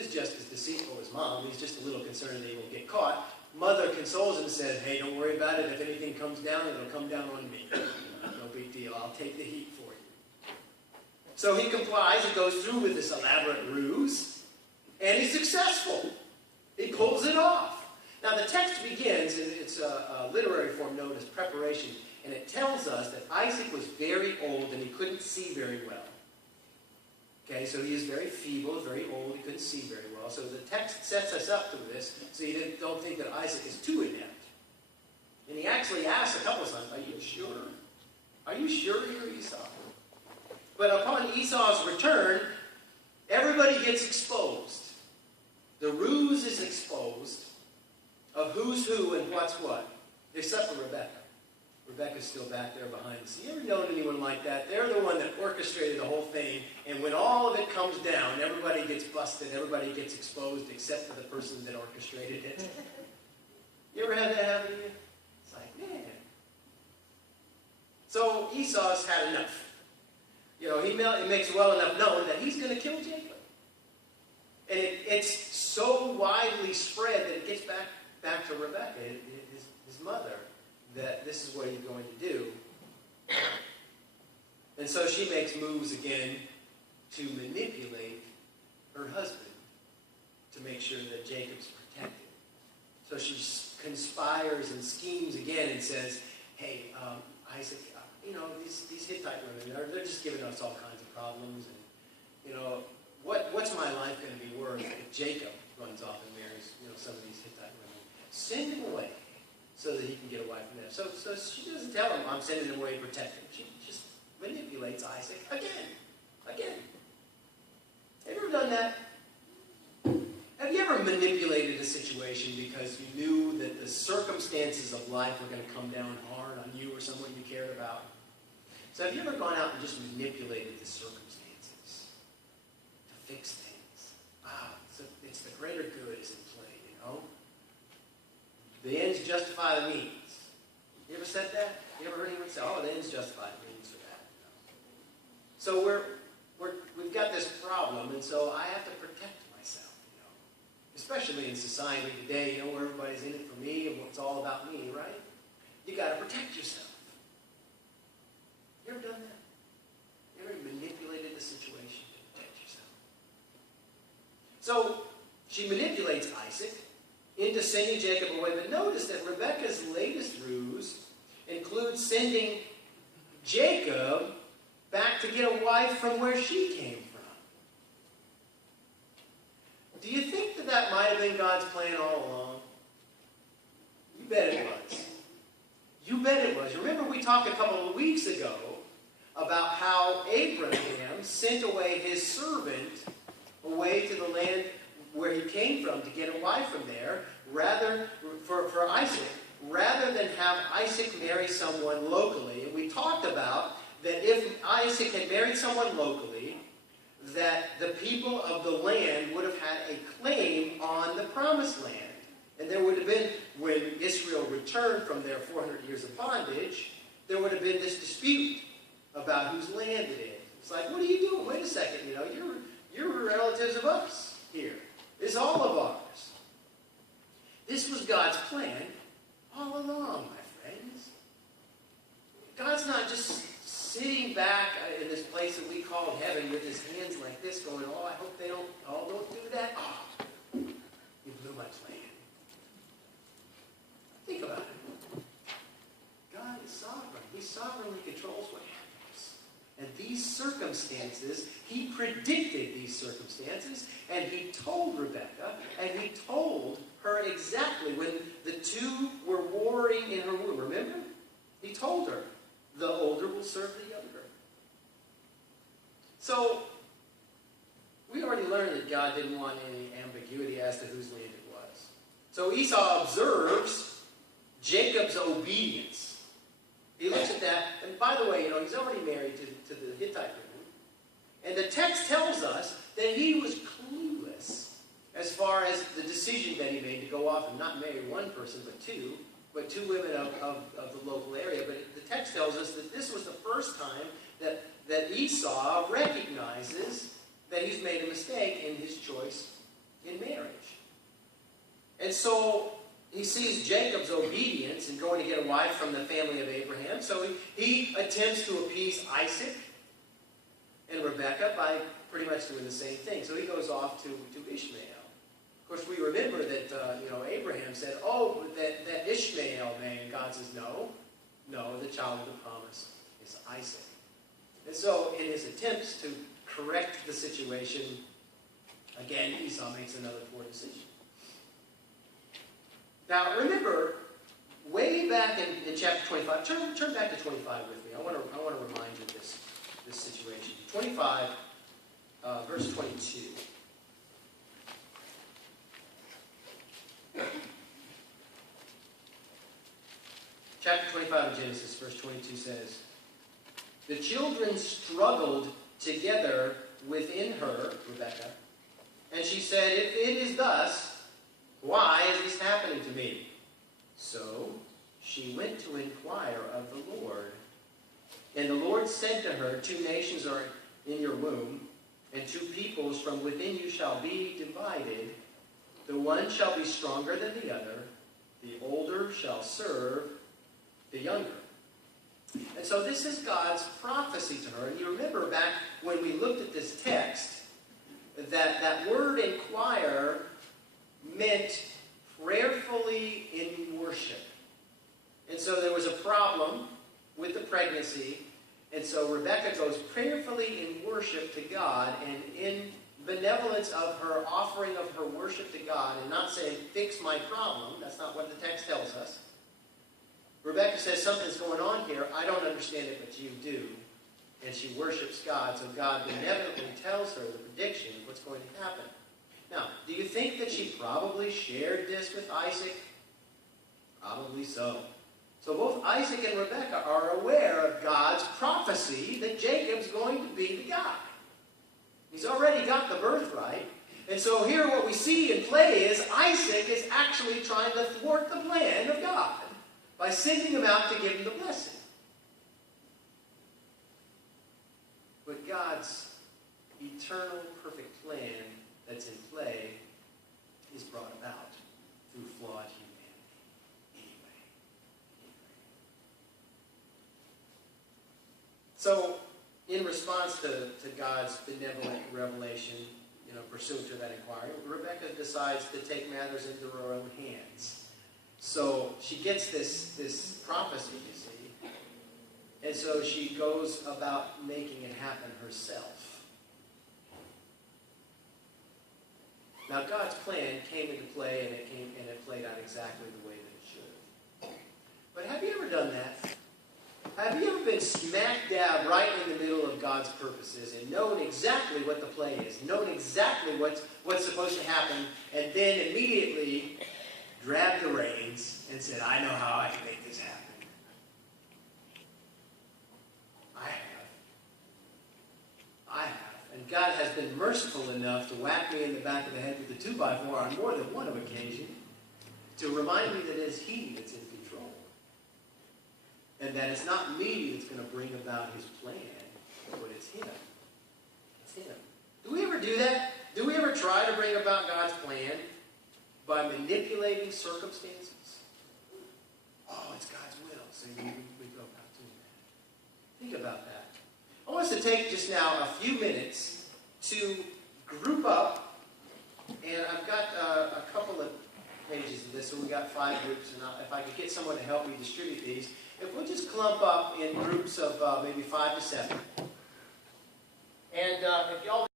is just as deceitful as mom. He's just a little concerned that he will get caught. Mother consoles him and says, hey, don't worry about it. If anything comes down, it'll come down on me. No big deal. I'll take the heat for you. So he complies and goes through with this elaborate ruse, and he's successful. He pulls it off. Now the text begins, and it's a literary form known as preparation, and it tells us that Isaac was very old and he couldn't see very well. Okay, so he is very feeble, very old, he couldn't see very well. So the text sets us up to this, so you don't think that Isaac is too inept. And he actually asks a couple of times, are you sure? Are you sure you're Esau? But upon Esau's return, everybody gets exposed. The ruse is exposed of who's who and what's what, except for Rebecca. Rebecca's still back there behind the scene. You ever known anyone like that? They're the one that orchestrated the whole thing, and when all of it comes down, everybody gets busted, everybody gets exposed, except for the person that orchestrated it. You ever had that happen to you? It's like, man. So Esau's had enough. You know, he makes well enough known that he's going to kill Jacob. And it's so widely spread that it gets back to Rebecca, his mother, that this is what he's going to do. And so she makes moves again to manipulate her husband to make sure that Jacob's protected. So she conspires and schemes again and says, hey, Isaac, you know, these Hittite women, they're just giving us all kinds of problems. And, you know, what's my life going to be worth if Jacob runs off and marries, you know, some of these Hittite women? Send him away so that he can get away from them. So she doesn't tell him, I'm sending him away to protect him. She just manipulates Isaac again. Have you ever done that? Have you ever manipulated a situation because you knew that the circumstances of life were going to come down hard on you or someone you cared about? So have you ever gone out and just manipulated the circumstances to fix things? It's the greater good is in play, you know? The ends justify the means. You ever said that? You ever heard anyone say, oh, the ends justify the means for that? So we've got this problem, and so I have to protect myself, you know. Especially in society today, you know, where everybody's in it for me and it's all about me, right? You got to protect yourself. You ever done that? You ever manipulated the situation to protect yourself? So she manipulates Isaac into sending Jacob away. But notice that Rebekah's latest ruse includes sending Jacob back to get a wife from where she came from. Do you think that might have been God's plan all along? You bet it was. You bet it was. Remember we talked a couple of weeks ago about how Abraham sent away his servant away to the land where he came from to get a wife from there, for Isaac, rather than have Isaac marry someone locally. And we talked about that if Isaac had married someone locally, that the people of the land would have had a claim on the promised land. And there would have been, when Israel returned from their 400 years of bondage, there would have been this dispute about whose land it is. It's like, what are you doing? Wait a second, you know, you're relatives of us here. It's all of ours. This was God's plan all along, my friends. God's not just sitting back in this place that we call heaven with his hands like this going, oh, I hope they don't do that. Oh, you blew my plan. Think about it. God is sovereign. He sovereignly controls what happens. And these circumstances, he predicted these circumstances, and he told Rebekah, and he told her exactly when the two were warring in her womb. Remember? He told her, the older will serve the younger. So, we already learned that God didn't want any ambiguity as to whose land it was. So Esau observes Jacob's obedience. He looks at that, and by the way, you know, he's already married to the Hittite woman. And the text tells us that he was clueless as far as the decision that he made to go off and not marry one person, but two women of the local area. But the text tells us that this was the first time that Esau recognizes that he's made a mistake in his choice And so he sees Jacob's obedience in going to get a wife from the family of Abraham. So he attempts to appease Isaac and Rebekah by pretty much doing the same thing. So he goes off to Ishmael. Of course, we remember that Abraham said, "Oh, that Ishmael man." God says, "No, the child of the promise is Isaac." And so, in his attempts to correct the situation, again, Esau makes another poor decision. Now, remember, way back in chapter 25, turn back to 25 with me. I want to remind you of this situation. 25, verse 22. Chapter 25 of Genesis, verse 22 says, "The children struggled together within her," Rebekah, "and she said, 'If it is thus, why is this happening to me?' So she went to inquire of the Lord. And the Lord said to her, 'Two nations are in your womb, and two peoples from within you shall be divided. The one shall be stronger than the other. The older shall serve the younger.'" And so this is God's prophecy to her. And you remember back when we looked at this text, that word inquire meant prayerfully in worship. And so there was a problem with the pregnancy. And so Rebekah goes prayerfully in worship to God, and in benevolence of her offering of her worship to God, and not saying, "Fix my problem." That's not what the text tells us. Rebekah says, "Something's going on here. I don't understand it, but you do." And she worships God. So God benevolently tells her the prediction of what's going to happen. Now, do you think that she probably shared this with Isaac? Probably so. So both Isaac and Rebekah are aware of God's prophecy that Jacob's going to be the guy. He's already got the birthright. And so here what we see in play is Isaac is actually trying to thwart the plan of God by sending him out to give him the blessing. But God's eternal, perfect plan that's in play is brought about through flawed humanity. Anyway. So, in response to God's benevolent revelation, pursuant to that inquiry, Rebekah decides to take matters into her own hands. So she gets this prophecy, you see, and so she goes about making it happen herself. Now God's plan came into play, and it played out exactly the way that it should. But have you ever done that? Have you ever been smack dab right in the middle of God's purposes and known exactly what the play is, known exactly what's supposed to happen, and then immediately grabbed the reins and said, "I know how I can make this happen"? I have. And God has been merciful enough to whack me in the back of the head with a 2x4 on more than one occasion to remind me that it is He that's in control. And that it's not me that's going to bring about His plan, but it's Him. It's Him. Do we ever do that? Do we ever try to bring about God's plan by manipulating circumstances? Oh, it's God's will, so we go about doing that. Think about that. I want us to take just now a few minutes to group up, and I've got a couple of pages of this, so we've got 5 groups, and if I could get someone to help me distribute these, if we'll just clump up in groups of maybe 5 to 7. And if y'all